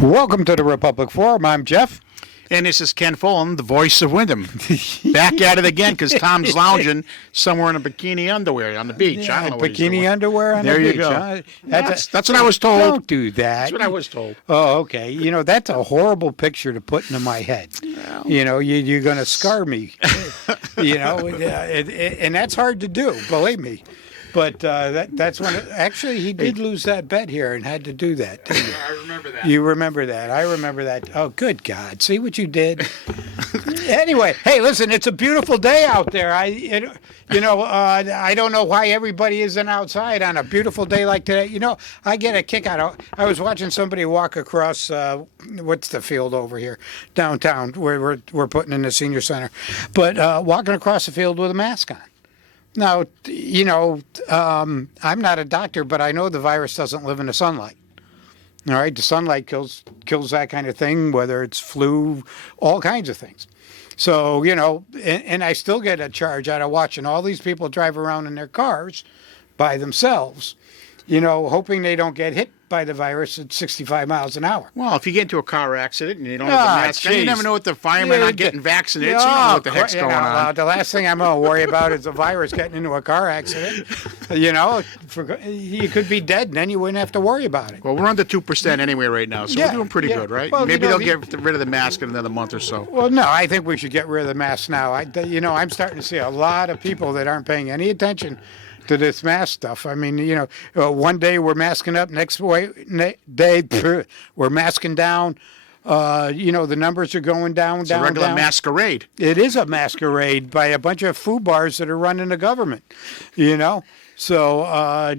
Welcome to the Republic Forum. I'm Jeff. And this is Ken Fulham, the voice of Wyndham. Back at it again because Tom's lounging somewhere in a bikini underwear on the beach. I don't know what he's doing. Bikini underwear on the beach. There you go. Huh? That's what I was told. Don't do that. That's what I was told. Oh, okay. You know, that's a horrible picture to put into my head. Well. You know, you're going to scar me. You know, and that's hard to do, believe me. But that's when actually he did lose that bet here and had to do that. Didn't you? I remember that. You remember that. I remember that. Oh, good God. See what you did? Anyway, hey, listen, it's a beautiful day out there. I don't know why everybody isn't outside on a beautiful day like today. You know, I get a kick out of I was watching somebody walk across, what's the field over here? Downtown, where we're putting in the senior center. But walking across the field with a mask on. Now, you know, I'm not a doctor, but I know the virus doesn't live in the sunlight. All right, the sunlight kills that kind of thing, whether it's flu, all kinds of things. So, you know, and I still get a charge out of watching all these people drive around in their cars by themselves, you know, hoping they don't get hit by the virus at 65 miles an hour. Well, if you get into a car accident and you don't have the mask, then you never know what the firemen are getting vaccinated, so you don't know what the heck's going on. The last thing I'm going to worry about is a virus getting into a car accident. You know, you could be dead, and then you wouldn't have to worry about it. Well, we're under 2% anyway right now, so we're doing pretty good, right? Well, maybe they'll get rid of the mask in another month or so. Well, no, I think we should get rid of the mask now. I'm starting to see a lot of people that aren't paying any attention to this mask stuff. I mean, you know, one day we're masking up, next day we're masking down. You know, the numbers are going down, It's a regular masquerade. It is a masquerade by a bunch of food bars that are running the government, you know. So,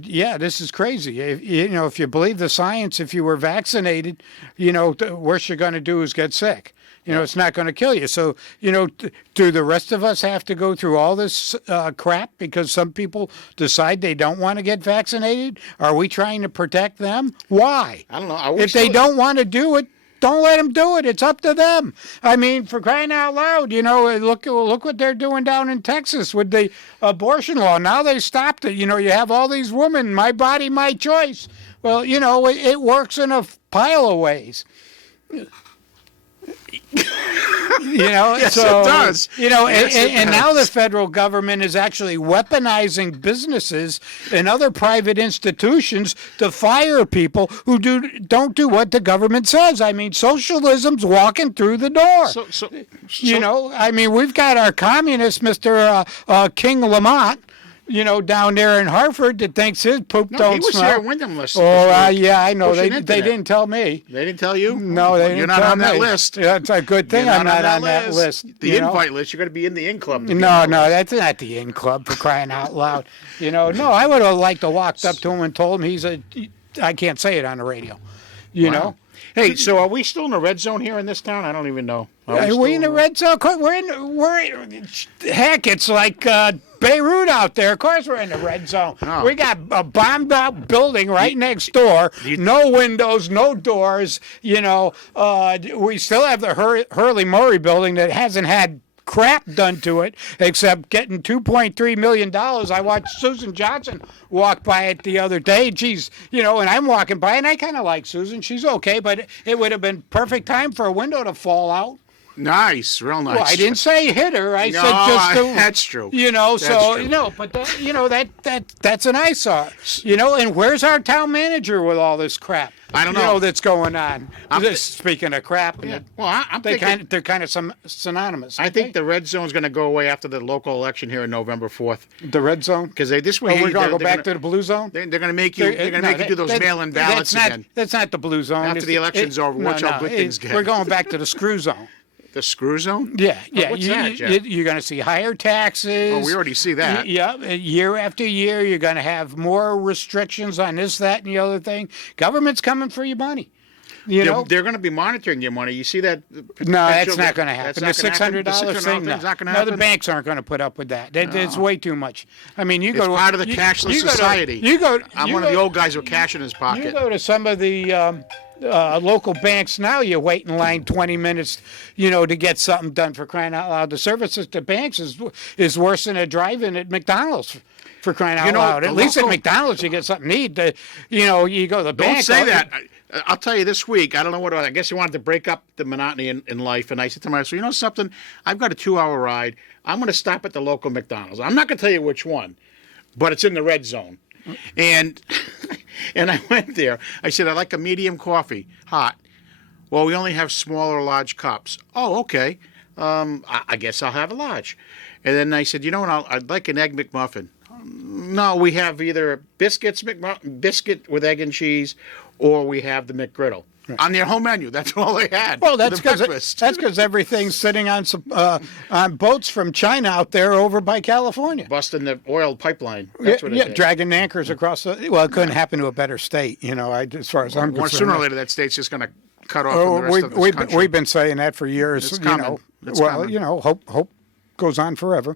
yeah, this is crazy. If you believe the science, if you were vaccinated, you know, the worst you're going to do is get sick. You know, it's not going to kill you. So, you know, do the rest of us have to go through all this crap because some people decide they don't want to get vaccinated? Are we trying to protect them? Why? I don't know. If they don't want to do it, don't let them do it. It's up to them. I mean, for crying out loud, you know, look what they're doing down in Texas with the abortion law. Now they stopped it. You know, you have all these women, my body, my choice. Well, you know, it works in a pile of ways. You know, yes, so, it does. You know, yes, and now the federal government is actually weaponizing businesses and other private institutions to fire people who don't do what the government says. I mean, socialism's walking through the door. You know, I mean, we've got our communist, Mr. King Lamont, you know, down there in Hartford that thinks his poop don't smell. He was here at Wyndham list. Oh, yeah, I know. They didn't tell me. They didn't tell you? No, they didn't You're not on that list. Yeah, it's a good thing I'm not on that list. The invite list. You're going to be in the in club. No, that's not the in club, for crying out loud. You know, no, I would have liked to walked up to him and told him I can't say it on the radio. You know? Hey, so are we still in the red zone here in this town? I don't even know. Are we in the red zone? Heck, it's like Beirut out there. Of course we're in the red zone. Oh. We got a bombed out building right next door. No windows, no doors. You know, we still have the Hurley Murray building that hasn't had crap done to it except getting $2.3 million. I watched Susan Johnson walk by it the other day. Geez, you know, and I'm walking by, and I kind of like Susan. She's okay, but it would have been perfect time for a window to fall out. Nice, real nice. Well, I didn't say hit her. I said just to, that's true. You know, that's so true. you know, but that's an eyesore. You know, and where's our town manager with all this crap? I don't know. You know that's going on. Speaking of crap, yeah. Well, they're kind of synonymous. I think the red zone is going to go away after the local election here on November 4th. The red zone? Because this way, we're going to go back to the blue zone. They're going to make you. They're going to make you do those mail-in ballots again. That's not the blue zone. After the election's over, watch how good things get. We're going back to the screw zone. The screw zone? Yeah. What's that, Jeff? You're going to see higher taxes. Oh, we already see that. Yeah, year after year, you're going to have more restrictions on this, that, and the other thing. Government's coming for your money. They're going to be monitoring your money. You see that? No, that's not going to happen. The $600 thing, not going to happen. No, the banks aren't going to put up with that. It's way too much. I mean, it's part of the cashless society. I'm one of the old guys with cash in his pocket. You go to some of the local banks now, you wait in line 20 minutes, you know, to get something done, for crying out loud. The service at the banks is worse than a drive-in at McDonald's, for crying out loud. At least at McDonald's you get something to eat. You know, you go to the bank. Don't say that. I'll tell you this week, I don't know what, I guess he wanted to break up the monotony in life. And I said to myself, you know something? I've got a 2-hour ride. I'm going to stop at the local McDonald's. I'm not going to tell you which one, but it's in the red zone. And and I went there. I said, I'd like a medium coffee, hot. Well, we only have small or large cups. Oh, okay. I guess I'll have a large. And then I said, you know what? I'd like an Egg McMuffin. No, we have either biscuit with egg and cheese, or we have the McGriddle. Right. On their whole menu. That's all they had. Well, that's because everything's sitting on boats from China out there over by California. Busting the oil pipeline. That's what it is. Dragging anchors across the... Well, it couldn't happen to a better state, as far as I'm concerned. Sooner or later, that state's just going to cut off from the rest of the country. We've been saying that for years. It's coming. Hope goes on forever.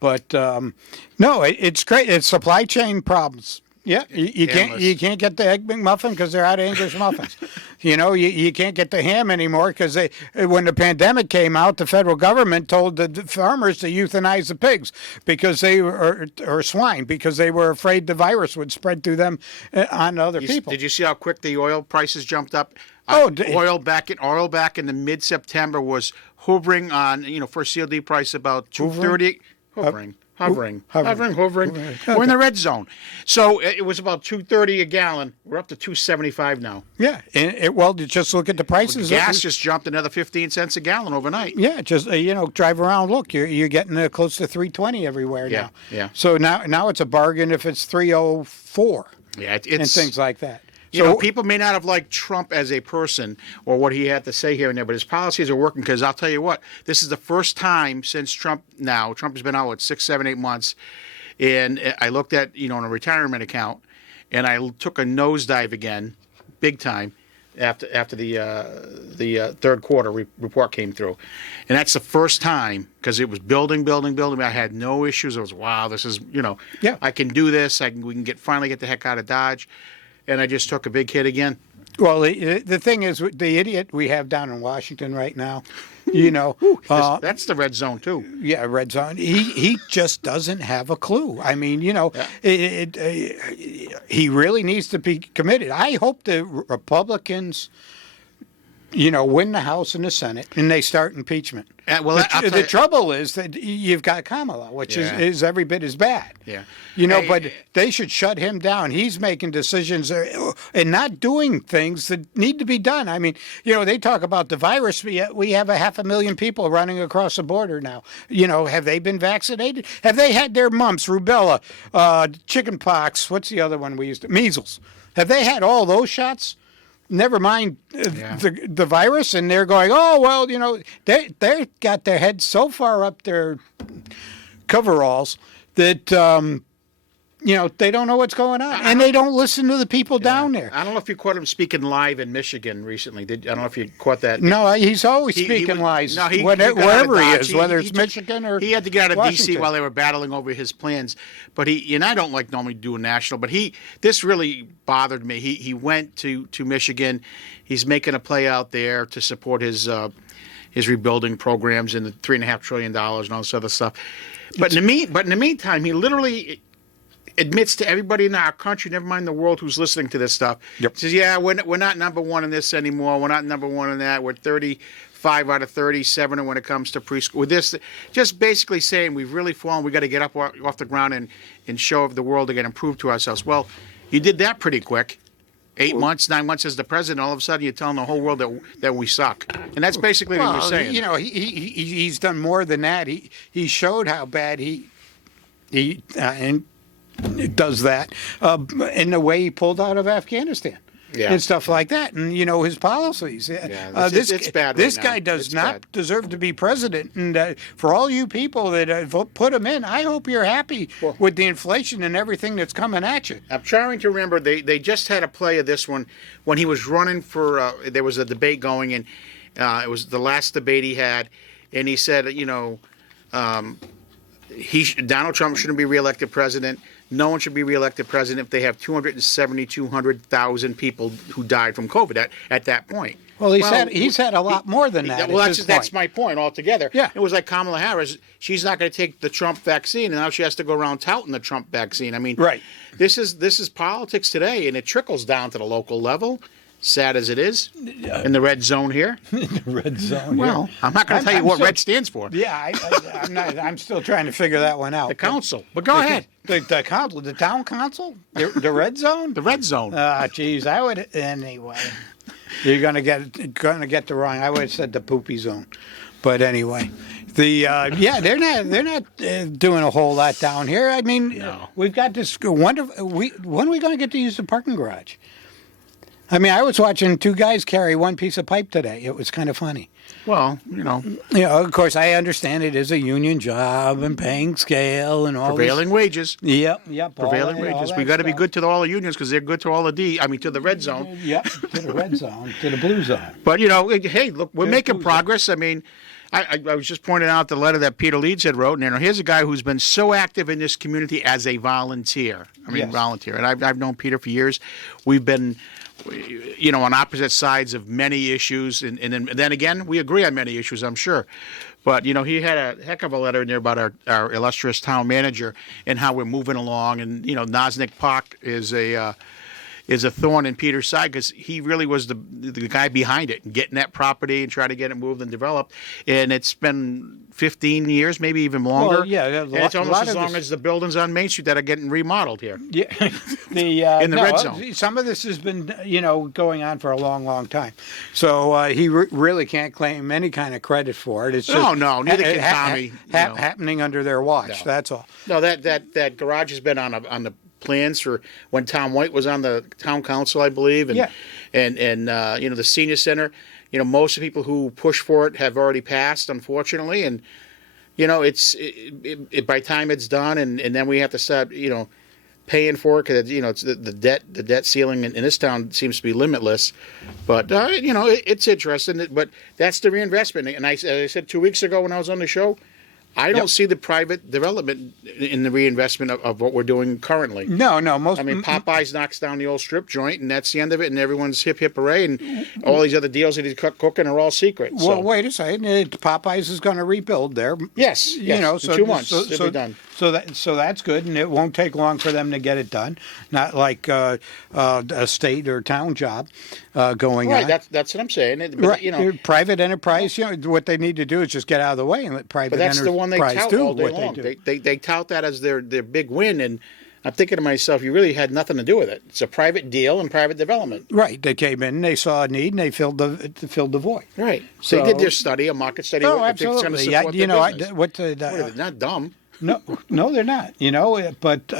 But, no, it's great. It's supply chain problems. Yeah, you can't get the Egg McMuffin because they're out of English muffins. You can't get the ham anymore because when the pandemic came out, the federal government told the farmers to euthanize the pigs because they were, or swine, because they were afraid the virus would spread through them on other people. Did you see how quick the oil prices jumped up? Oil back in the mid-September was hovering on, for COD price about $2.30. Hovering. We're in the red zone. So it was about $2.30 a gallon. We're up to $2.75 now. Yeah. Just look at the prices. Gas just jumped another 15 cents a gallon overnight. Yeah. Just, drive around. Look, you're getting close to $3.20 everywhere now. Yeah. So now it's a bargain if it's $3.04. Yeah. And things like that. People may not have liked Trump as a person or what he had to say here and there, but his policies are working because I'll tell you what, this is the first time since Trump has been out, 6, 7, 8 months, and I looked at, a retirement account, and I took a nosedive again, big time, after the third quarter report came through. And that's the first time, because it was building. I had no issues. I was, wow, this is, I can do this. We can finally get the heck out of Dodge. And I just took a big hit again. Well, the thing is, the idiot we have down in Washington right now, that's the red zone too. Yeah, red zone. He just doesn't have a clue. I mean, he really needs to be committed. I hope the Republicans, win the House and the Senate, and they start impeachment. The trouble is that you've got Kamala, which is every bit as bad. Yeah. But they should shut him down. He's making decisions and not doing things that need to be done. I mean, they talk about the virus, but yet we have 500,000 people running across the border now. Have they been vaccinated? Have they had their mumps, rubella, chicken pox? What's the other one we used to? Measles. Have they had all those shots? Never mind the virus, and they're going, oh, well, they got their heads so far up their coveralls that, they don't know what's going on, and they don't listen to the people down there. I don't know if you caught him speaking live in Michigan recently. I don't know if you caught that. No, he's always speaking lies, wherever he is, whether it's Michigan or he had to get out of Washington. D.C. while they were battling over his plans. But and I don't like normally doing national, but this really bothered me. He went to Michigan. He's making a play out there to support his rebuilding programs and the $3.5 trillion and all this other stuff. But in the meantime, he literally admits to everybody in our country, never mind the world, who's listening to this stuff. Yep. Says, yeah, we're not number one in this anymore. We're not number one in that. We're 35 out of 37 when it comes to preschool. With this, just basically saying we've really fallen. We got to get up off the ground and show the world again and prove to ourselves. Well, you did that pretty quick. 8 months, 9 months as the president, all of a sudden you're telling the whole world that we suck. And that's basically what you're saying. He's done more than that. He showed how bad he does that in the way he pulled out of Afghanistan and stuff like that, and his policies. It's bad. This guy does not deserve to be president. And for all you people that put him in, I hope you're happy with the inflation and everything that's coming at you. I'm trying to remember. They just had a play of this one when he was running for. There was a debate going, and it was the last debate he had, and he said, Donald Trump shouldn't be reelected president. No one should be reelected president if they have 200,000 people who died from COVID at that point. Well, he's had a lot more than that. Well, that's my point altogether. Yeah. It was like Kamala Harris. She's not going to take the Trump vaccine, and now she has to go around touting the Trump vaccine. I mean, right. This is politics today, and it trickles down to the local level. sad as it is, in the red zone here. The red zone. Well, I'm not going to tell you I'm what still- red stands for. Yeah, I'm not. I'm still trying to figure that one out. The council. But go ahead. The council, the town council, the red zone. The red zone. Ah, geez, I would anyway. You're gonna get the wrong. I would have said the poopy zone, but anyway, yeah, they're not doing a whole lot down here. I mean, No. we've got this wonderful. When are we gonna get to use the parking garage? I mean, I was watching two guys carry one piece of pipe today. It was kind of funny. Well, you know, Of course, I understand it is a union job and paying scale and all. prevailing wages. Yep. Prevailing wages. We got to be good to all the unions because they're good to all the to the red zone. Yep, to the red zone, to the blue zone. But you know, hey, look, we're Good making food. progress. I mean, I was just pointing out the letter that Peter Leeds had wrote, and you know, here's a guy who's been so active in this community as a volunteer. Yes. Volunteer, and I've known Peter for years. We've been, you know, on opposite sides of many issues, and then again, we agree on many issues, I'm sure. But you know, he had a heck of a letter in there about our illustrious town manager and how we're moving along, and you know, Naznik Pak is a thorn in Peter's side because he really was the guy behind it and getting that property and trying to get it moved and developed. And it's been 15 years, maybe even longer. Well, yeah, and it's almost as long as the buildings on Main Street that are getting remodeled here. Yeah, In the red zone. Some of this has been, going on for a long, long time. So he really can't claim any kind of credit for it. It's just No, neither can Tommy, you know. happening under their watch. No. That's all. No, that garage has been on the plans for when Tom White was on the town council, I believe, and Yeah. and the senior center. You know, most of the people who push for it have already passed, unfortunately, and you know, by the time it's done, and then we have to start, paying for it because it's the debt ceiling in this town seems to be limitless. But it's interesting. But that's the reinvestment, and as I said 2 weeks ago when I was on the show, I don't see the private development in the reinvestment of what we're doing currently. No. I mean, Popeyes knocks down the old strip joint, and that's the end of it, and everyone's hip hooray, and all these other deals that he's cooking are all secret. Well, wait a second. Popeyes is going to rebuild there. Yes, So in 2 months so it'll be done. So that's good, and it won't take long for them to get it done. Not like a state or town job going Right, on. that's what I'm saying. But, Right. Private enterprise. What they need to do is just get out of the way and let private But that's enterprise the one they tout do all day what long. they do. They tout that as their big win, and I'm thinking to myself, you really had nothing to do with it. It's a private deal and private development. Right. They came in, they saw a need, and they filled the void. Right. So- They did their study, a market study. Oh, if it's gonna absolutely. support their business. What They're not dumb. No, they're not. But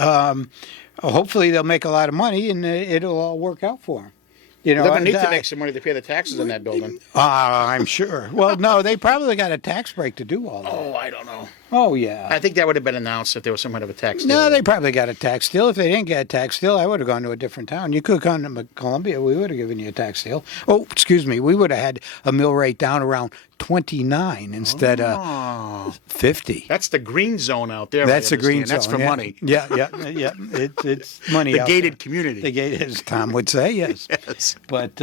hopefully they'll make a lot of money, and it'll all work out for them. They're going to and, need to make some money to pay the taxes in that building. I'm sure. Well, no, they probably got a tax break to do all that. Oh, I don't know. Oh, yeah. I think that would have been announced if there was some kind of a tax No, deal. they probably got a tax deal. If they didn't get a tax deal, I would have gone to a different town. You could have gone to Columbia. We would have given you a tax deal. Oh, excuse me. We would have had a mill rate down around 29 instead of 50. That's the green zone out there. That's I the green understand. zone. That's for money. Yeah. It's money. The out gated there. community. The gated, as Tom would say, yes. Yes. But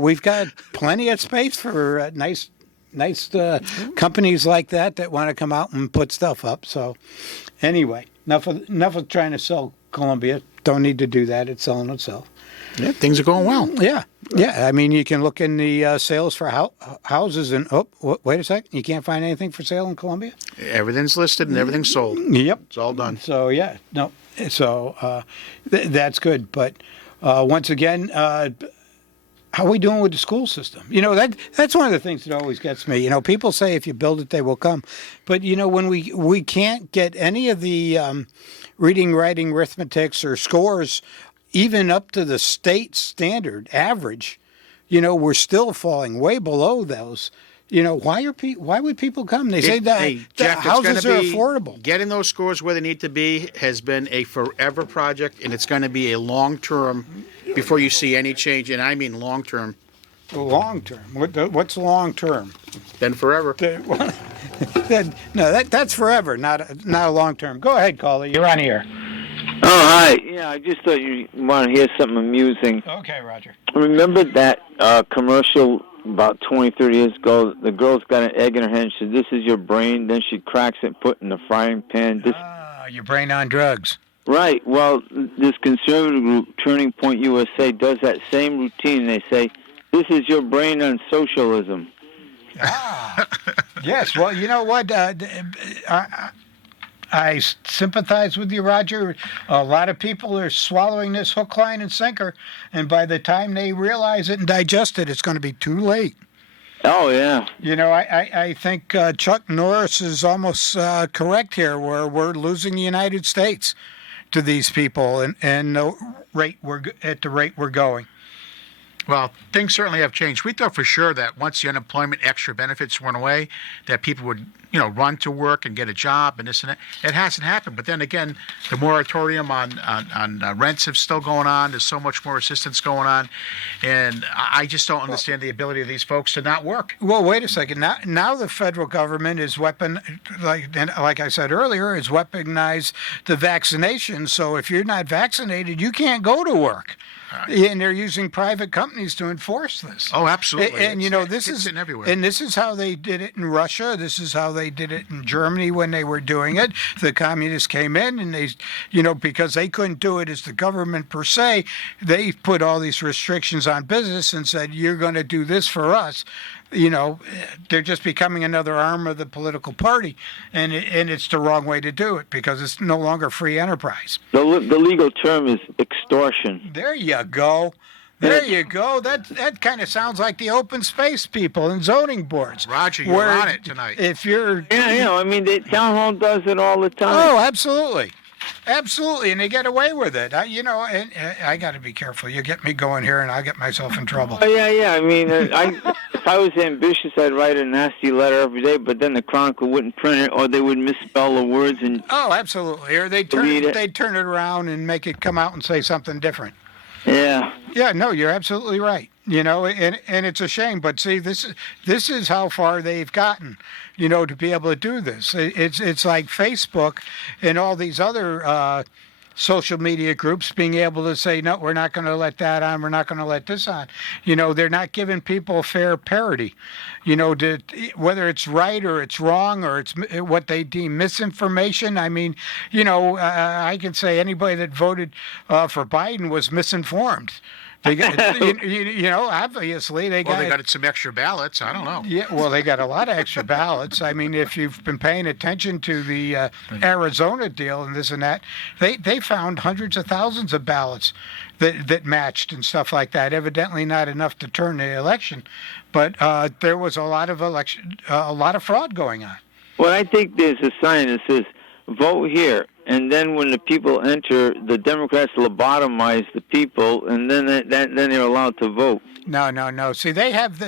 we've got plenty of space for nice companies like that want to come out and put stuff up. So anyway, enough of trying to sell Columbia. Don't need to do that. It's selling itself. Yeah, things are going well. Yeah. I mean, you can look in the sales for houses and wait a second, you can't find anything for sale in Columbia. Everything's listed and everything's sold. Yep. It's all done. So that's good. But once again, how are we doing with the school system? That's one of the things that always gets me. People say if you build it, they will come. But, when we can't get any of the reading, writing, arithmetics, or scores even up to the state standard average, we're still falling way below those. Why would people come? They say that Jeff, houses it's are gonna be, affordable. Getting those scores where they need to be has been a forever project, and it's going to be a long term before you see any change. And I mean long term. Long term. What's long term? Then forever. That's forever, not a long term. Go ahead, caller. You're on here. Oh, hi. Yeah, I just thought you want to hear something amusing. Okay, Roger. Remember that commercial about 20, 30 years ago? The girl's got an egg in her hand. She said, "This is your brain." Then she cracks it, put it in the frying pan. Your brain on drugs. Right. Well, this conservative group, Turning Point USA, does that same routine. They say, "This is your brain on socialism." Yes. Well, you know what? I sympathize with you, Roger. A lot of people are swallowing this hook, line, and sinker, and by the time they realize it and digest it, it's going to be too late. Oh yeah. You know, I think Chuck Norris is almost correct here, where we're losing the United States to these people, and the rate at the rate we're going. Well, things certainly have changed. We thought for sure that once the unemployment extra benefits went away, that people would, run to work and get a job and this and that. It hasn't happened. But then again, the moratorium on rents is still going on. There's so much more assistance going on. And I just don't understand the ability of these folks to not work. Well, wait a second. Now the federal government is like I said earlier, is weaponized the vaccination. So if you're not vaccinated, you can't go to work. And they're using private companies to enforce this. Oh, absolutely. And this is everywhere. And this is how they did it in Russia. This is how they did it in Germany when they were doing it. The communists came in and they, because they couldn't do it as the government per se, they put all these restrictions on business and said, "You're going to do this for us." They're just becoming another arm of the political party, and it's the wrong way to do it because it's no longer free enterprise. The legal term is extortion. There you go. There you go. That kind of sounds like the open space people and zoning boards. Roger, you're on it tonight. If you're... Yeah, I mean, the town hall does it all the time. Oh, absolutely. Absolutely, and they get away with it. And I got to be careful. You get me going here, and I'll get myself in trouble. Oh, yeah. I mean, if I was ambitious, I'd write a nasty letter every day, but then the Chronicle wouldn't print it, or they would misspell the words. And oh, absolutely. Or they'd turn it around and make it come out and say something different. Yeah. Yeah, no, you're absolutely right. And it's a shame, but see, this is how far they've gotten, to be able to do this. It's like Facebook and all these other social media groups being able to say, no, we're not going to let that on, we're not going to let this on. They're not giving people fair parity, whether it's right or it's wrong or it's what they deem misinformation. I mean, I can say anybody that voted for Biden was misinformed. They got, obviously they got. Well, they got some extra ballots. I don't know. Yeah, well, they got a lot of extra ballots. I mean, if you've been paying attention to the Arizona deal and this and that, they found hundreds of thousands of ballots that matched and stuff like that. Evidently, not enough to turn the election, but there was a lot of fraud going on. Well, I think there's a sign that says, "Vote here." And then when the people enter, the Democrats lobotomize the people, and then they're allowed to vote. No. See, they have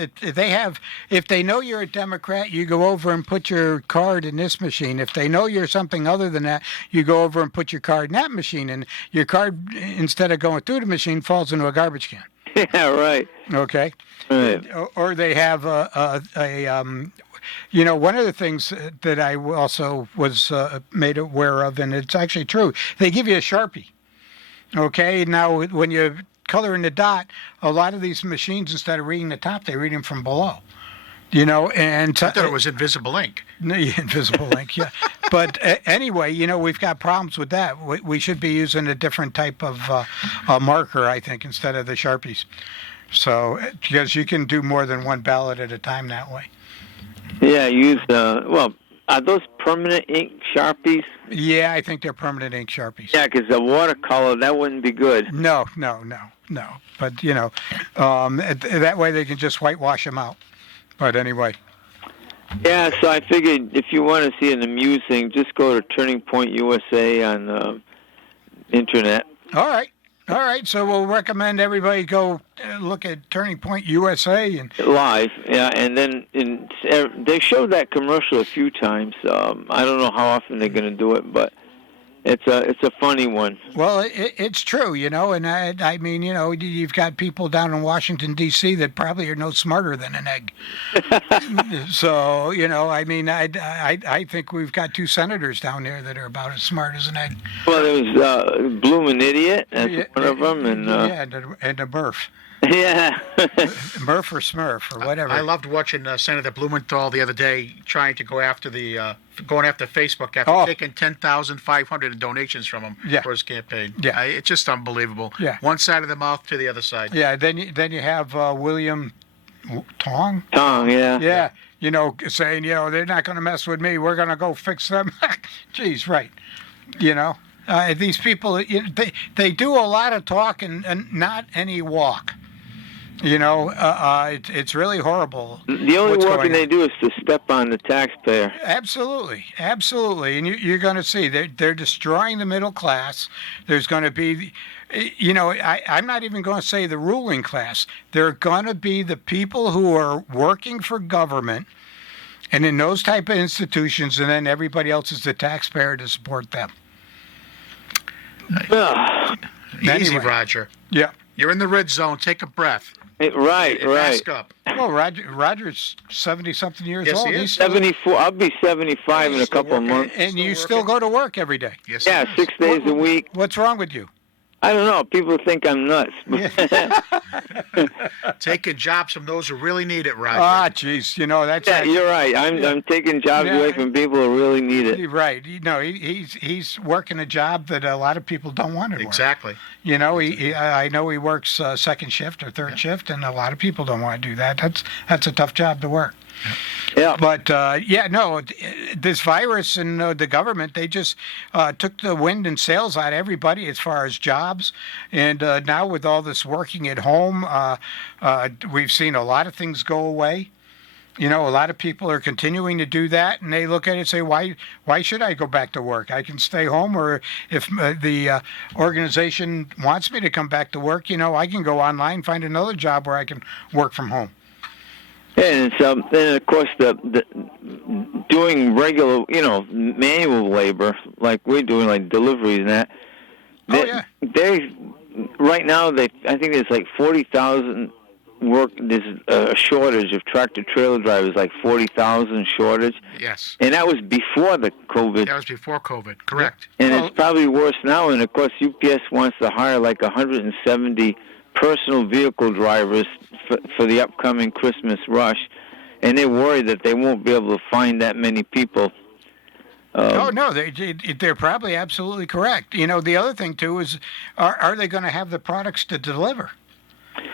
if they know you're a Democrat, you go over and put your card in this machine. If they know you're something other than that, you go over and put your card in that machine, and your card, instead of going through the machine, falls into a garbage can. Yeah, right. Okay. Right. Or they have one of the things that I also was made aware of, and it's actually true, they give you a Sharpie. Okay, now when you color in the dot, a lot of these machines, instead of reading the top, they read them from below. And I thought it was invisible ink. No, invisible ink, yeah. But anyway, we've got problems with that. We should be using a different type of marker, I think, instead of the Sharpies. So, because you can do more than one ballot at a time that way. Yeah, are those permanent ink Sharpies? Yeah, I think they're permanent ink Sharpies. Yeah, because the watercolor, that wouldn't be good. No. But, that way they can just whitewash them out. But anyway. Yeah, so I figured if you want to see an amusing, just go to Turning Point USA on the internet. All right. So we'll recommend everybody go look at Turning Point USA and live. Yeah, and then they showed that commercial a few times. I don't know how often they're going to do it, but it's a funny one. Well, it's true, and I mean, you've got people down in Washington D.C. that probably are no smarter than an egg. So, I mean, I think we've got two senators down there that are about as smart as an egg. Well, there was Bloomin' Idiot, that's one of them, and and a Murph. Yeah. Murph or Smurf or whatever. I loved watching Senator Blumenthal the other day trying to go after going after Facebook after Oh. taking 10,500 in donations from him Yeah. for his campaign. Yeah. It's just unbelievable. Yeah. One side of the mouth to the other side. Yeah, then you have William Tong. Tong, yeah. Yeah, you know, saying, you know, they're not going to mess with me. We're going to go fix them. Jeez, right. You know, these people, they do a lot of talk and not any walk. You know, it's really horrible. The only what's walking going they on. do is to step on the taxpayer. Absolutely, absolutely, and you're going to see they're destroying the middle class. There's going to be, you know, I'm not even going to say the ruling class. They're going to be the people who are working for government, and in those type of institutions, and then everybody else is the taxpayer to support them. Ugh. Easy, Anyway. Roger. Yeah. You're in the red zone. Take a breath. Right. Mask up. Well, Roger's 70-something years Yes, old. he is. He's still, 74. I'll be 75 in a Still couple of working. months. and you Still still working. go to work every day. Yes. Yeah, it is. 6 days a week. What's wrong with you? I don't know. People think I'm nuts. Taking jobs from those who really need it, Roger. Ah, jeez, you know that's Yeah, you're right. I'm taking jobs Yeah. away from people who really need it. right. You know, he's working a job that a lot of people don't want to work. Exactly. You know, I know he works second shift or third shift, and a lot of people don't want to do that. That's a tough job to work. Yeah. But this virus and the government, they just took the wind and sails out of everybody as far as jobs. And now with all this working at home, we've seen a lot of things go away. You know, a lot of people are continuing to do that, and they look at it and say, why should I go back to work? I can stay home, or if the organization wants me to come back to work, you know, I can go online, find another job where I can work from home. And then of course the doing regular, you know, manual labor like we're doing, like deliveries and that. They right now I think there's like 40,000 work. There's a shortage of tractor trailer drivers, like 40,000 shortage, Yes. and that was before the COVID. That was before COVID. Correct. And it's probably worse now. And of course, UPS wants to hire like 170 personal vehicle drivers for the upcoming Christmas rush, and they're worried that they won't be able to find that many people. Oh no, they're probably absolutely correct. You know, the other thing too is, are they going to have the products to deliver?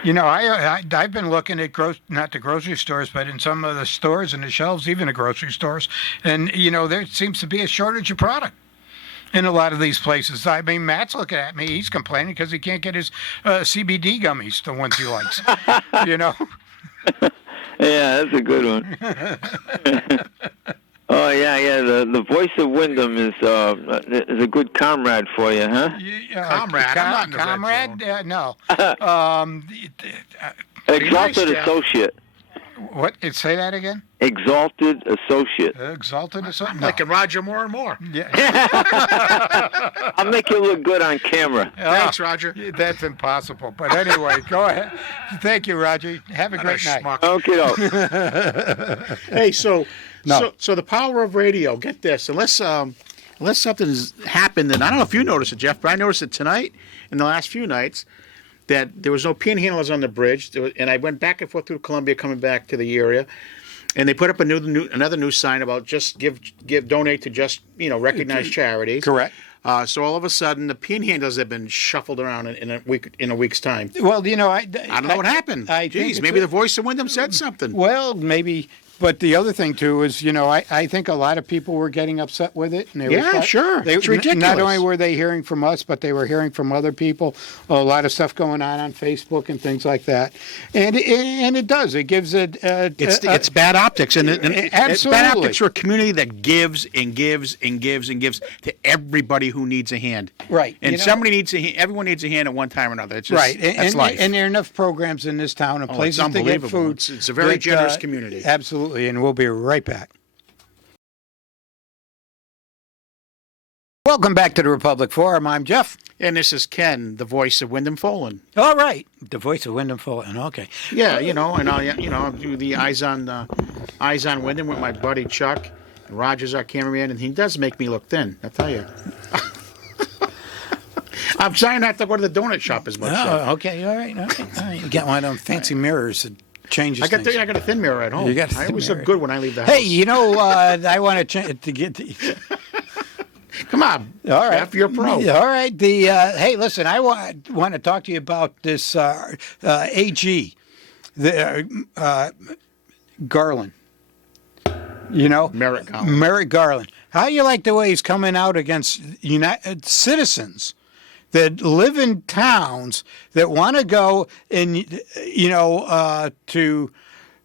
You know, I've been looking at not the grocery stores, but in some of the stores and the shelves, even the grocery stores, and you know, there seems to be a shortage of product in a lot of these places. I mean, Matt's looking at me; he's complaining because he can't get his CBD gummies, the ones he likes. You know. Yeah, that's a good one. Oh yeah. The voice of Wyndham is a good comrade for you, huh? Comrade, I'm not in the red comrade. No. Exalted Jeff. associate. What? Say that again. Exalted associate. Exalted or something? I'm liking Roger more and more. Yeah. I'll make you look good on camera. Thanks, Roger. That's impossible. But anyway, go ahead. Thank you, Roger. Have a great night. Schmuck. Okay, Hey, so No. so the power of radio. Get this. Unless something's happened, and I don't know if you noticed it, Jeff, but I noticed it tonight in the last few nights that there was no panhandlers on the bridge, and I went back and forth through Columbia, coming back to the area, and they put up another new sign about just donate to just recognized charities. Correct. So all of a sudden, the panhandlers have been shuffled around in a week's time. Well, you know, I I don't know what happened. I think Jeez, it's maybe the voice of Wyndham said something. Well, maybe. But the other thing too is, you know, I think a lot of people were getting upset with it, and they Yeah, were sure. It's ridiculous. Not only were they hearing from us, but they were hearing from other people. A lot of stuff going on Facebook and things like that, and it does. It gives it. It's bad optics, and it's Absolutely. bad optics for a community that gives and gives and gives and gives to everybody who needs a hand. Right. And You know- somebody needs everyone needs a hand at one time or another. It's just, Right, that's life. and there are enough programs in this town and Oh, places it's to get unbelievable. food. It's a very generous community. Absolutely, and we'll be right back. Welcome back to the Republic Forum. I'm Jeff. And this is Ken, the voice of Wyndham Folan. All right, the voice of Wyndham Fulton. Okay. Yeah, and I'll do the eyes on Wyndham with my buddy Chuck. And Roger's our cameraman, and he does make me look thin. I tell you. I'm trying not to go to the donut shop as much. Oh, okay, all right. You got one of them fancy mirrors that changes I got things. I got a thin mirror at home. You got a I thin always mirror. look good when I leave the house. Hey, you know, I want to get the. Come on. All right. Jeff, you're a pro. Yeah, all right. Hey, listen, I want to talk to you about this AG, Garland. You know, Merrick Garland. Merrick Garland. How you like the way he's coming out against citizens that live in towns that want to go and to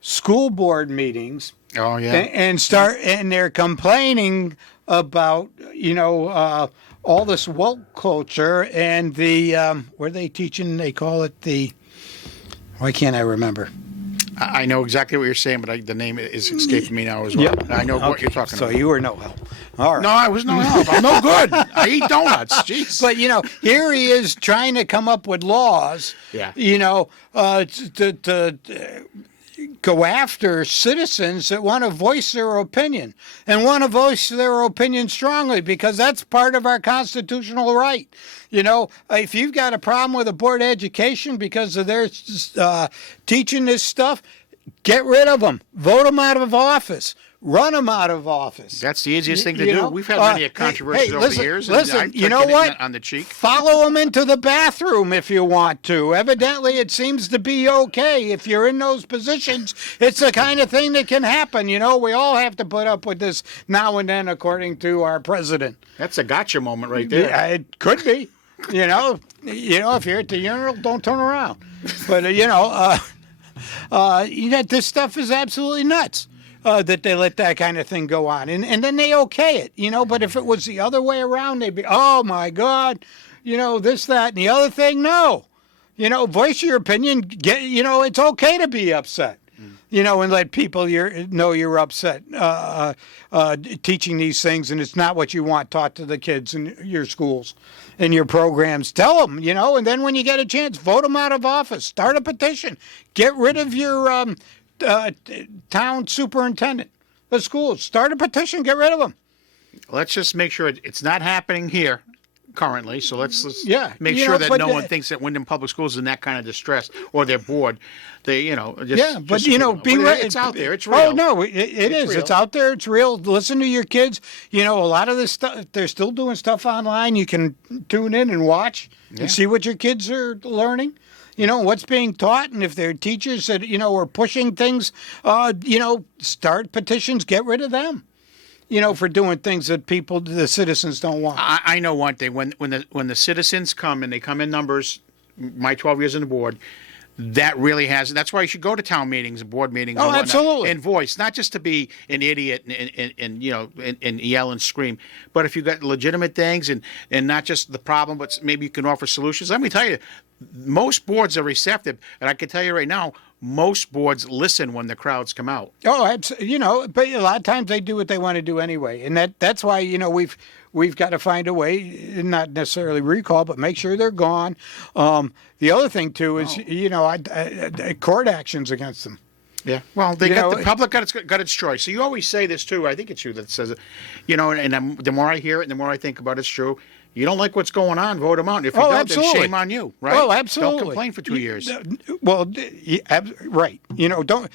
school board meetings Oh, yeah. and they're complaining about all this woke culture and the where they teaching, they call it the, why can't I remember? I know exactly what you're saying, but the name is escaping me now as well. Yep. I know what Okay, you're talking so about. you were no help. All right. No, I was no help. I'm no good. I eat donuts. Jeez. But here he is trying to come up with laws. Yeah. To go after citizens that want to voice their opinion and want to voice their opinion strongly because that's part of our constitutional right. If you've got a problem with a board of education because of their teaching this stuff, get rid of them. Vote them out of office. Run them out of office. That's the easiest thing to You do. know, We've had many controversies over listen, the years. Listen, and you know what? On the cheek. Follow them into the bathroom if you want to. Evidently, it seems to be okay. If you're in those positions, it's the kind of thing that can happen. We all have to put up with this now and then, according to our president. That's a gotcha moment right there. Yeah, it could be. If you're at the urinal, don't turn around. But this stuff is absolutely nuts. That they let that kind of thing go on. And then they okay it, But if it was the other way around, they'd be, oh, my God, this, that, and the other thing. No. Voice your opinion. It's okay to be upset, and let people know you're upset teaching these things, and it's not what you want taught to the kids in your schools and your programs. Tell them, and then when you get a chance, vote them out of office. Start a petition. Get rid of your town superintendent, the schools. Start a petition, get rid of them. Let's just make sure it's not happening here currently. So let's make you sure know, that but no one thinks that Wyndham Public Schools is in that kind of distress or they're bored. Be ready. It's out there. It's real. Oh no, it is. real. It's out there. It's real. Listen to your kids. A lot of this stuff. They're still doing stuff online. You can tune in and watch and see what your kids are learning. What's being taught, and if there are teachers that are pushing things, start petitions, get rid of them. For doing things that the citizens don't want. I know one thing. When the citizens come and they come in numbers, my 12 years on the board, that really has. That's why you should go to town meetings and board meetings. Oh, and whatnot, absolutely. and voice, not just to be an idiot and yell and scream, but if you've got legitimate things and not just the problem, but maybe you can offer solutions. Let me tell you, most boards are receptive, and I can tell you right now, most boards listen when the crowds come out. Oh, absolutely. But a lot of times they do what they want to do anyway, and that's why we've got to find a way, not necessarily recall, but make sure they're gone. The other thing too is court actions against them. Yeah, well, the public got its choice. So you always say this too. I think it's you that says it. And the more I hear it, and the more I think about it, it's true. You don't like what's going on, vote them out. If you don't, absolutely. then shame on you, right? Oh, absolutely. Don't complain for 2 years. Well, right. Don't.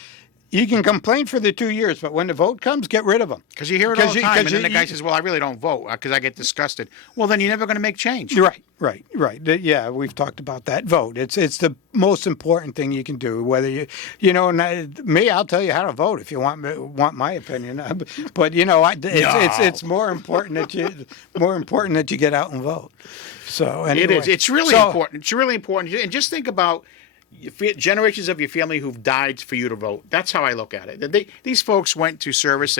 You can complain for the 2 years, but when the vote comes, get rid of them. Because you hear it all the time, and then the guy says, well, I really don't vote because I get disgusted. Well, then you're never going to make change. Right. Yeah, we've talked about that. Vote. It's the most important thing you can do. Whether me, I'll tell you how to vote if you want my opinion. But it's more important that you get out and vote. So anyway. It is. It's really important. It's really important. And just think about generations of your family who've died for you to vote. That's how I look at it. These folks went to service.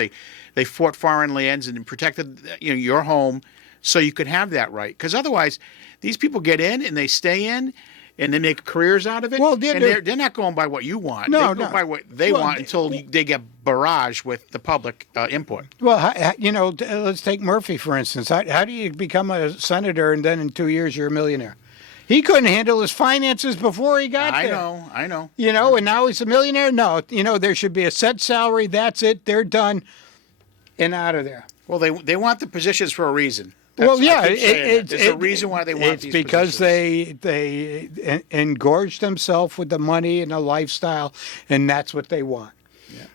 They fought foreign lands and protected your home so you could have that right. Because otherwise, these people get in and they stay in and they make careers out of it. Well, they're not going by what you want. No, they go by what they want until they get barraged with the public input. Well, let's take Murphy, for instance. How do you become a senator and then in 2 years you're a millionaire? He couldn't handle his finances before he got there. I know. And now he's a millionaire? No, there should be a set salary. That's it. They're done and out of there. Well, they want the positions for a reason. Well, yeah, I keep saying that. There's a reason why they want it's these because positions. they engorge themselves with the money and the lifestyle, and that's what they want.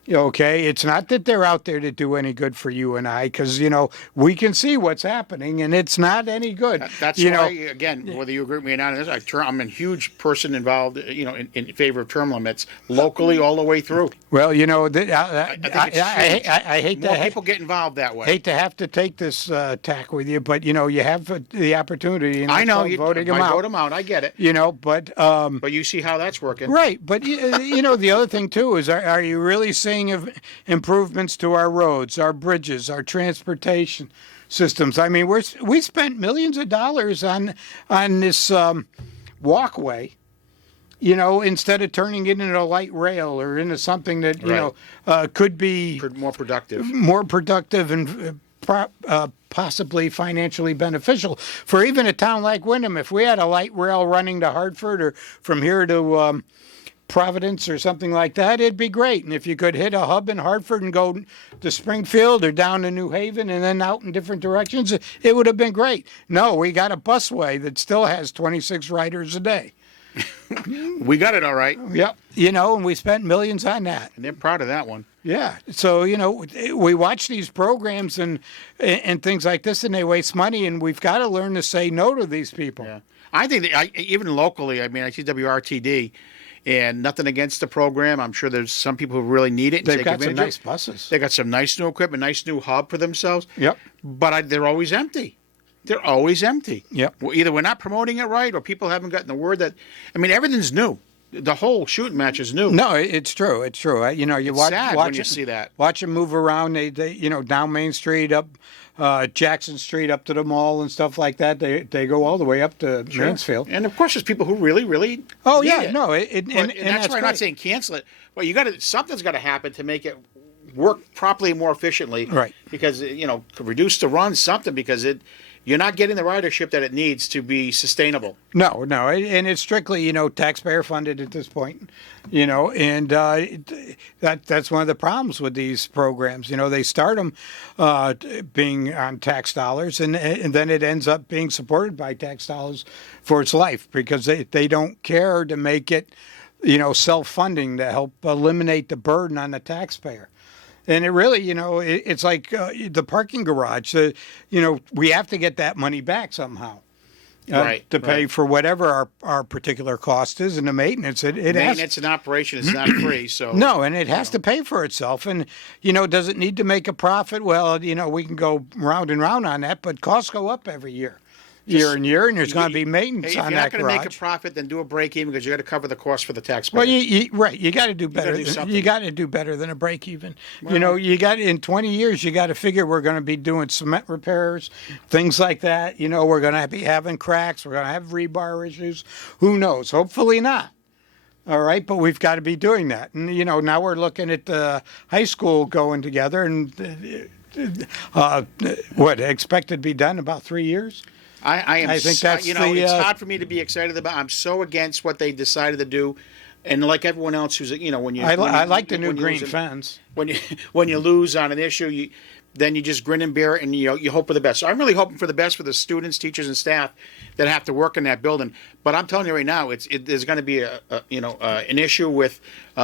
Okay, it's not that they're out there to do any good for you and I, because we can see what's happening, and it's not any good. That's why, again, whether you agree with me or not, I'm a huge person involved, in favor of term limits locally all the way through. Well, I think it's strange. I hate More to people get involved that way. hate to have to take this tack with you, but you have the opportunity. And I know it's you called voting them I out. vote them out. I get it. But But you see how that's working. right. But the other thing too is, are you really seeing improvements to our roads, our bridges, our transportation systems? I mean, we spent millions of dollars on this walkway. Instead of turning it into a light rail or into something that could be More productive. and possibly financially beneficial for even a town like Wyndham. If we had a light rail running to Hartford or from here to Providence or something like that, it'd be great. And if you could hit a hub in Hartford and go to Springfield or down to New Haven and then out in different directions, it would have been great. No, we got a busway that still has 26 riders a day. We got it all right. Yep. And we spent millions on that. And they're proud of that one. Yeah. So, we watch these programs and things like this, and they waste money, and we've got to learn to say no to these people. Yeah. I think that even locally, I see WRTD, and nothing against the program. I'm sure there's some people who really need it. And They've got some nice buses. They got some nice new equipment, nice new hub for themselves. Yep. But they're always empty. They're always empty. Yep. Either we're not promoting it right, or people haven't gotten the word that. I mean, everything's new. The whole shooting match is new. No, it's true. It's true. You watch sad watch when you it, see that. Watch them move around. They down Main Street, up Jackson Street, up to the mall and stuff like that. They go all the way up to Mansfield. And of course, there's people who really, really. Oh need yeah, it. no, and that's why I'm not saying cancel it. Well, something's got to happen to make it work properly and more efficiently. Right. Because reduce the run something because you're not getting the ridership that it needs to be sustainable. No, and it's strictly taxpayer funded at this point, and that's one of the problems with these programs. They start them being on tax dollars, and then it ends up being supported by tax dollars for its life because they don't care to make it self funding to help eliminate the burden on the taxpayer. And it really, it's like the parking garage. We have to get that money back somehow. To pay for whatever our particular cost is, and the maintenance. Maintenance and operation is not free. So no, and it has to pay for itself. And does it need to make a profit? Well, we can go round and round on that, but costs go up every year. Year and year, and there's going to be maintenance on that garage. If you're not going to make a profit, then do a break even because you got to cover the cost for the taxpayer. Well, you got to do better. You got to do better than a break even. Well, you got in 20 years, you got to figure we're going to be doing cement repairs, things like that. We're going to be having cracks. We're going to have rebar issues. Who knows? Hopefully not. All right, but we've got to be doing that. And now we're looking at high school going together, and expected to be done in about 3 years. I think that's it's hard for me to be excited about. I'm so against what they decided to do, and like everyone else who's when you I like the new green fence. When you lose on an issue, then you just grin and bear it, and you hope for the best. So I'm really hoping for the best for the students, teachers, and staff that have to work in that building. But I'm telling you right now, there's going to be an issue with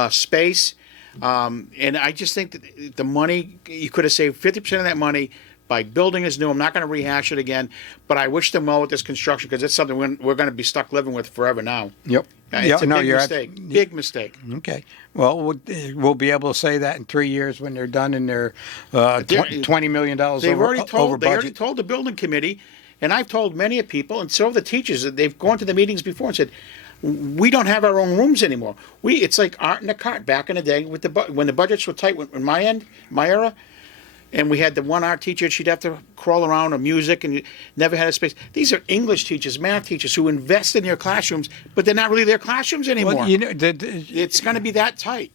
space, and I just think that the money you could have saved 50% of that money by building is new. I'm not going to rehash it again, but I wish them well with this construction because it's something we're going to be stuck living with forever now. Yep. It's a big mistake. Big mistake. Okay. Well, we'll be able to say that in 3 years when they're done and they're $20 million They already budget. told the building committee, and I've told many people, and so have the teachers, that they've gone to the meetings before and said, we don't have our own rooms anymore. It's like art in a cart back in the day when the budgets were tight in my era. And we had the one art teacher, she'd have to crawl around, or music, and you never had a space. These are English teachers, math teachers who invest in their classrooms, but they're not really their classrooms anymore. Well, it's going to be that tight.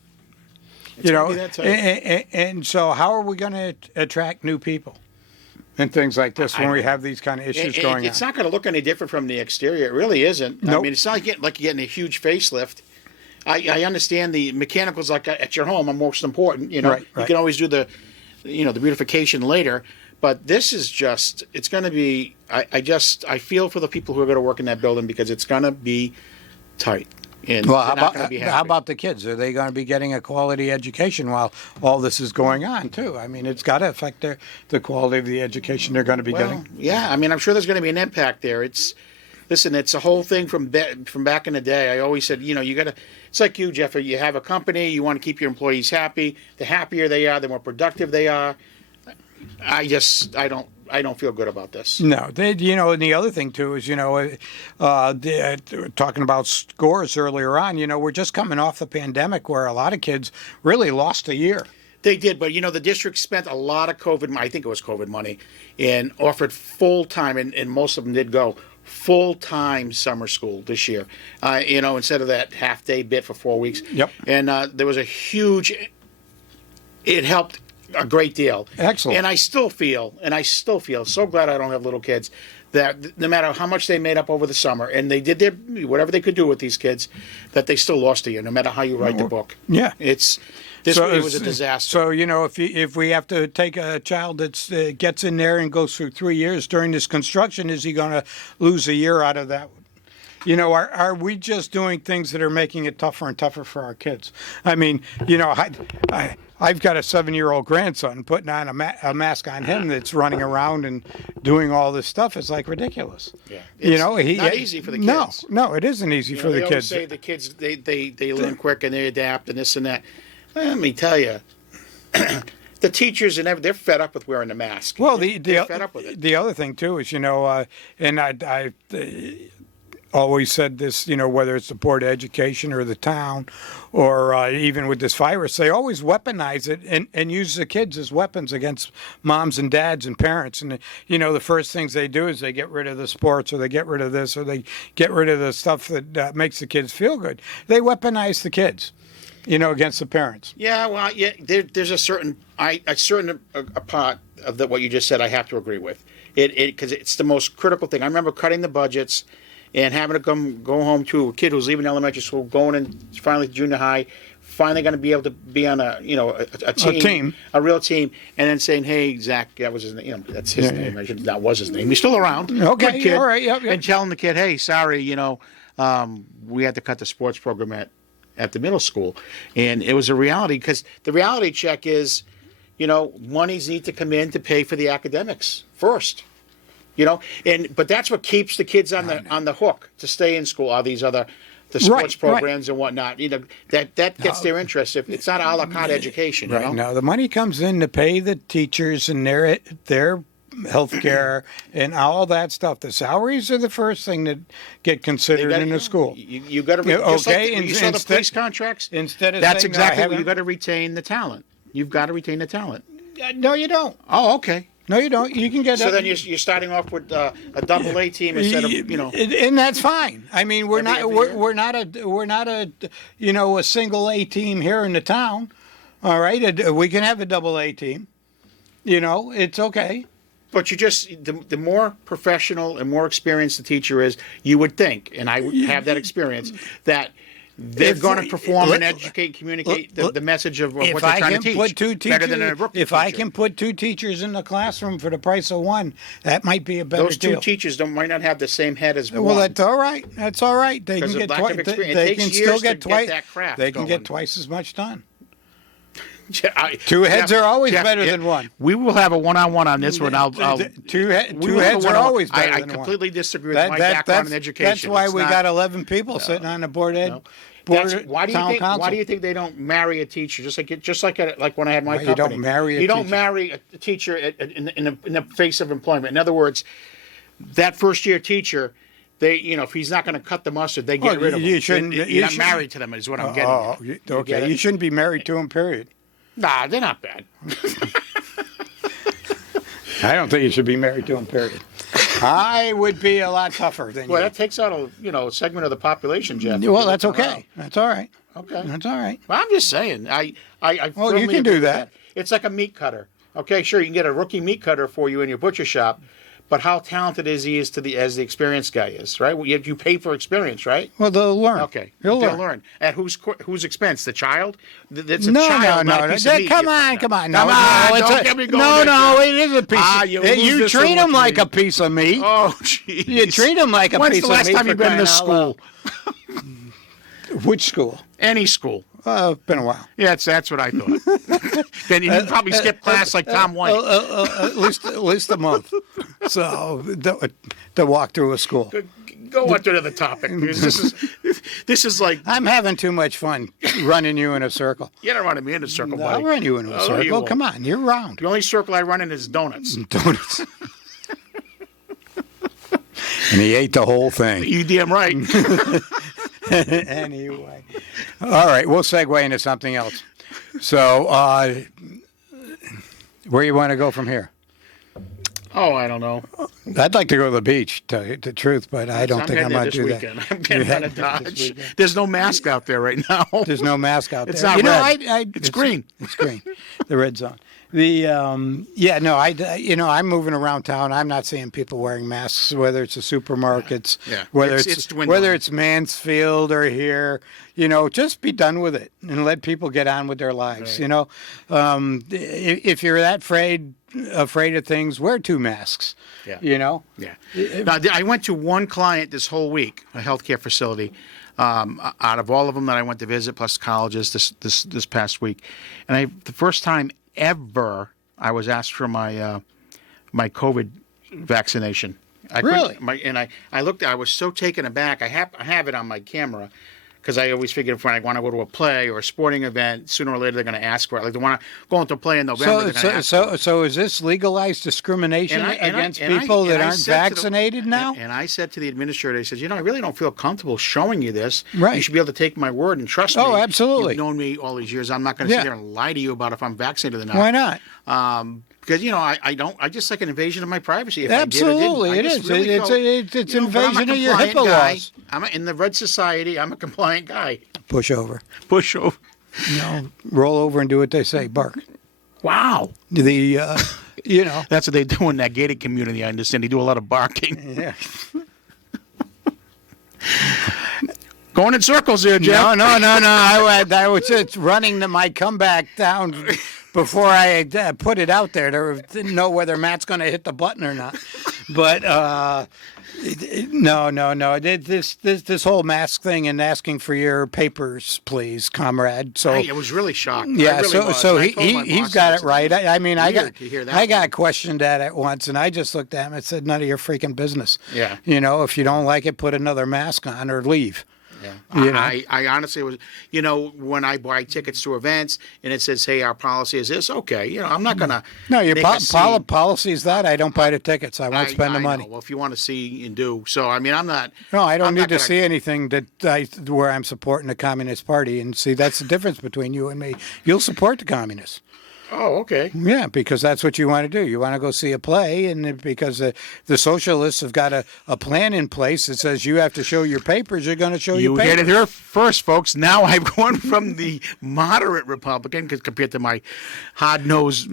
And so how are we going to attract new people and things like this when we have these kind of issues going on? It's not going to look any different from the exterior. It really isn't. Nope. I mean, it's not like you're getting a huge facelift. I understand the mechanicals like at your home are most important. Right. You can always do the beautification later, But this is just, it's going to be, I feel for the people who are going to work in that building because it's going to be tight. And Well, they're not gonna be happy. how about the kids? Are they going to be getting a quality education while all this is going on, too? I mean, it's got to affect the quality of the education they're going to be getting. Yeah, I mean, I'm sure there's going to be an impact there. Listen, it's a whole thing from back in the day. I always said, you got to, it's like you, Jeff, you have a company, you want to keep your employees happy. The happier they are, the more productive they are. I don't feel good about this. No, and the other thing too is, talking about scores earlier on, we're just coming off the pandemic where a lot of kids really lost a year. They did, but the district spent a lot of COVID, I think it was COVID money, and offered full-time, and most of them did go, full-time summer school this year, instead of that half-day bit for 4 weeks. Yep. And there was it helped a great deal. Excellent. And I still feel so glad I don't have little kids, that no matter how much they made up over the summer, and they did whatever they could do with these kids, that they still lost a year, no matter how you write the book. Yeah. This really was a disaster. So, if we have to take a child that gets in there and goes through 3 years during this construction, is he going to lose a year out of that? Are we just doing things that are making it tougher and tougher for our kids? I mean, I've got a 7-year-old grandson. Putting on a mask on him that's running around and doing all this stuff is like ridiculous. Yeah, it's not easy for the kids. No, it isn't easy for the they kids. Always say the kids they learn quick and they adapt and this and that. Let me tell you, the teachers they're fed up with wearing the mask. Well, they're fed up with it. The other thing too is and I always said this, whether it's the Board of Education or the town or even with this virus, they always weaponize it and use the kids as weapons against moms and dads and parents. And, the first things they do is they get rid of the sports or they get rid of this or they get rid of the stuff that makes the kids feel good. They weaponize the kids, against the parents. Yeah, well, there's a certain part of what you just said I have to agree with. Because it's the most critical thing. I remember cutting the budgets and having to go home to a kid who's leaving elementary school, going in finally to junior high, finally going to be able to be on a team, a real team, and then saying, "Hey, Zach, that was his name. That's his name. That was his name. He's still around. Okay, good kid. All right, yep. And telling the kid, "Hey, sorry, we had to cut the sports program at the middle school," and it was a reality because the reality check is, monies need to come in to pay for the academics first. But that's what keeps the kids on the hook to stay in school. All these the sports programs and whatnot. That gets their interest. If it's not a la carte education, Right. Now the money comes in to pay the teachers and their health care and all that stuff. The salaries are the first thing that get considered in the school. You got to okay. Like you saw the police contracts. Instead of that's saying, exactly you got to retain the talent. You've got to retain the talent. No, you don't. Oh, okay. No, you don't. You can get. So then you're starting off with a double A team instead of and that's fine. I mean, we're not a single A team here in the town. All right, we can have a double A team. It's okay. But the more professional and more experienced the teacher is, you would think, and I would have that experience, that they're going to perform and educate and communicate the message of what they're trying to teach better than a rookie If teacher. I can put 2 teachers in the classroom for the price of 1, that might be a better Those 2 deal. teachers might not have the same head as one. Well, that's all right. That's all right. They can Because of get lack of twice. experience. It They takes can years still to get twice. that craft They can going. get twice as much done. 2 heads are always better than one. We will have a one-on-one on this one. Two heads are always better than one. I completely disagree with my background in education. That's why we got 11 people sitting on the board. Why do you think they don't marry a teacher? Just like when I had my company. You don't marry a teacher. You don't marry a teacher in the face of employment. In other words, that first-year teacher, if he's not going to cut the mustard, they get rid of him. You're not married to them is what I'm getting at. Okay, you shouldn't be married to him, period. Nah, they're not bad. I don't think you should be married to him, period. I would be a lot tougher than you. Well, that takes out a segment of the population, Jeff. Well, that's okay. That's all right. Okay. That's all right. Well, I'm just saying. Well, you can do that. It's like a meat cutter. Okay, sure, you can get a rookie meat cutter for you in your butcher shop, But how talented is he as the experienced guy is, right? Well, you pay for experience, right? Well, they'll learn. Okay, They'll they'll learn. At whose expense? The child? That's a No, child, no, not a no. piece of meat. Come on, come on. Come No, on, no, it's don't a- get me going No, there, no, Jeff. it is a piece. You Hey, lose you this treat one him with like me. a piece of meat. Oh, jeez. You treat him like a When's piece the of last meat. time for you've been in crying a out loud. school? Which school? Any school. Been a while. Yeah, that's what I thought. Then you probably skip class like Tom White. At least a month. So to walk through a school. Go on to the topic, because this is like, I'm having too much fun running you in a circle. you don't run me in a circle, buddy. I'll run you in a Oh, you circle. won't. Come on, you're round. The only circle I run in is donuts. Donuts. And he ate the whole thing. You damn right. Anyway. All right, we'll segue into something else. So, where you want to go from here? Oh, I don't know. I'd like to go to the beach, to tell you the truth, but I don't think I'm heading going there to do this that. weekend. I'm getting out of Dodge. There's no mask out there right now. There's no mask out there. It's not you know, red. It's green. It's green. The red zone. I'm moving around town. I'm not seeing people wearing masks, whether it's the supermarkets, Yeah. whether It's dwindling. whether it's Mansfield or here. Just be done with it and let people get on with their lives. Right. If you're that afraid of things, wear 2 masks. Yeah. Yeah. Now, I went to one client this whole week, a healthcare facility, out of all of them that I went to visit, plus colleges this past week, and the first time ever I was asked for my my COVID vaccination. Really? I looked. I was so taken aback. I have it on my camera. Because I always figured when I want to go to a play or a sporting event, sooner or later they're going to ask for it. Like they want to go into a play in November. So is this legalized discrimination against people that aren't vaccinated now? And I said to the administrator, I said, I really don't feel comfortable showing you this. Right. You should be able to take my word and trust me. Oh, absolutely. You've known me all these years. I'm not going to sit there and lie to you about if I'm vaccinated or not. Why not? Because I just like an invasion of my privacy. If Absolutely, I did or didn't. it is. It's invasion of your HIPAA laws. In the Red Society. I'm a compliant guy. Push over. Push over. Roll over and do what they say. Bark. Wow. That's what they do in that gated community. I understand they do a lot of barking. Yeah. Going in circles here, Jeff. No. I was just running my comeback down before I put it out there to know whether Matt's going to hit the button or not. But no. This whole mask thing and asking for your papers, please, comrade. So I was really shocked. yeah. I really was. So And I told my he's boss, got I it said, right. Weird to hear that I got one. questioned at once, and I just looked at him and said, "None of your freaking business." Yeah. If you don't like it, put another mask on or leave. Yeah. I honestly was, when I buy tickets to events and it says, hey, our policy is this, okay, I'm not going to. No, your policy is that I don't buy the tickets. I won't spend the money. Know. Well, if you want to see and do. So, I'm not. No, I don't I'm need not to gonna- see anything where I'm supporting the Communist Party. And see, that's the difference between you and me. You'll support the communists. Oh, okay. Yeah, because that's what you want to do. You want to go see a play, and because the socialists have got a plan in place that says you have to show your papers, you're going to show your You papers. heard it here first, folks. Now I've gone from the moderate Republican, compared to my hard-nosed,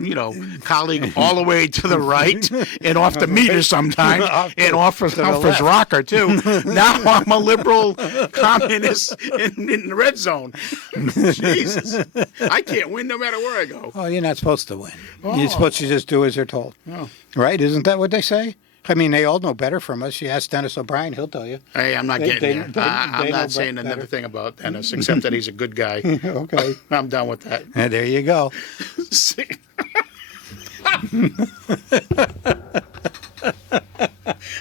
colleague, all the way to the right and off the meter sometimes, and off for left. rocker too. Now I'm a liberal communist in the red zone. Jesus, I can't win no matter where I go. Oh, you're not supposed to win. You're supposed to just do as you're told. Right? Isn't that what they say? I mean, they all know better from us. You ask Dennis O'Brien, he'll tell you. Hey, I'm not getting there. I'm they know not saying better. another thing about Dennis, except that he's a good guy. Okay. I'm done with that. And there you go.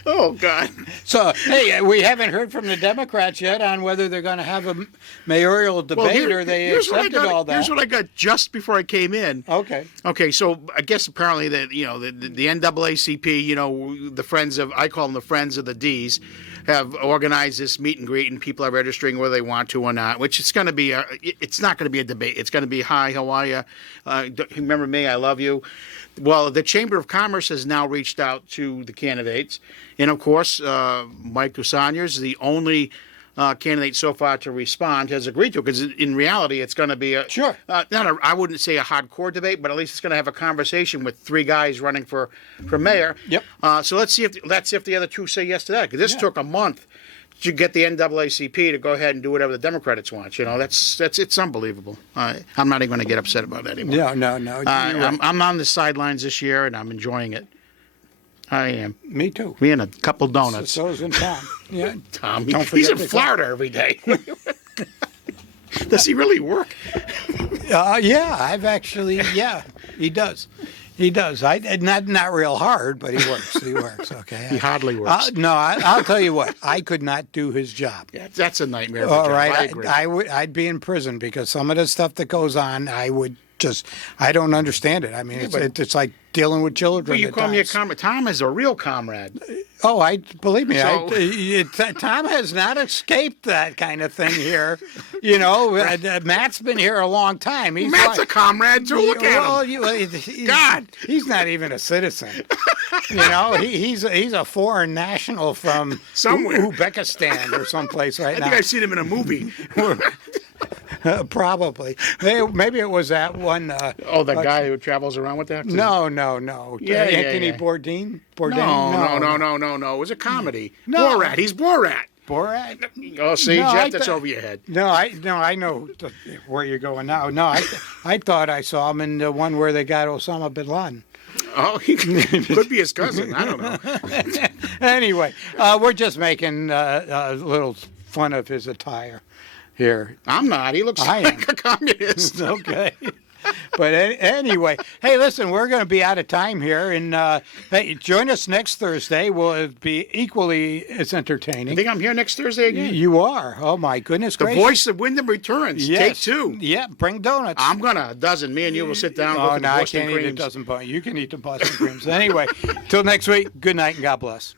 Oh, God. So, hey, we haven't heard from the Democrats yet on whether they're going to have a mayoral debate or they here's what I accepted got- all that. Here's what I got just before I came in. Okay. Okay, so I guess apparently that the NAACP, the friends of, I call them the friends of the D's, have organized this meet and greet, and people are registering whether they want to or not. Which it's going to be. It's not going to be a debate. It's going to be, hi, how are you? Remember me? I love you. Well, the Chamber of Commerce has now reached out to the candidates, and of course, Mike Dusaniers, the only candidate so far to respond has agreed to it, because in reality it's going to be Sure. I wouldn't say a hardcore debate, but at least it's going to have a conversation with three guys running for mayor. Yep. So let's see if the other two say yes to that, because this took a month to get the NAACP to go ahead and do whatever the Democrats want. It's unbelievable. I'm not even going to get upset about it anymore. No. You're right. I'm on the sidelines this year, and I'm enjoying it. I am. Me too. Me and a couple donuts. So's in Tom. Yeah. Tom, Don't he's forget in to Florida every day. Does he really work? Yeah, I've actually. Yeah, he does. He does. Not real hard, but he works. He works. Okay. He hardly works. No, I'll tell you what. I could not do his job. Yeah, that's a nightmare. Of a All job. right, I agree. I'd be in prison because some of the stuff that goes on, I don't understand it. I mean, it's like dealing with children. Well, you at call me a times. comrade. Tom is a real comrade. Oh, believe me. So- Tom has not escaped that kind of thing here. Matt's been here a long time. Matt's a comrade too. Look at him. God. He's not even a citizen. He's a foreign national from Somewhere. Uzbekistan or someplace right I now. think I've seen him in a movie. Probably. Maybe it was that one. The guy who travels around with that? No. Yeah, Anthony yeah. Bourdain? No. It was a comedy. No. Borat. He's Borat. Borat? Oh, see, No, Jeff, that's over your head. No, I know where you're going now. No, I thought I saw him in the one where they got Osama bin Laden. Oh, he could be his cousin. I don't know. Anyway, we're just making a little fun of his attire here. I'm not. He looks I like am. a communist. Okay. But anyway, hey, listen, we're going to be out of time here. And hey, join us next Thursday. We'll be equally as I entertaining. think I'm here next Thursday again. You are. Oh, my goodness The gracious. voice of Wyndham returns. Yes. Take two. Yeah, bring donuts. I'm going to a dozen. Me and you will sit down and Oh, look at no, the I Boston can't eat a creams. dozen. But you can eat the Boston creams. Anyway, till next week, good night and God bless.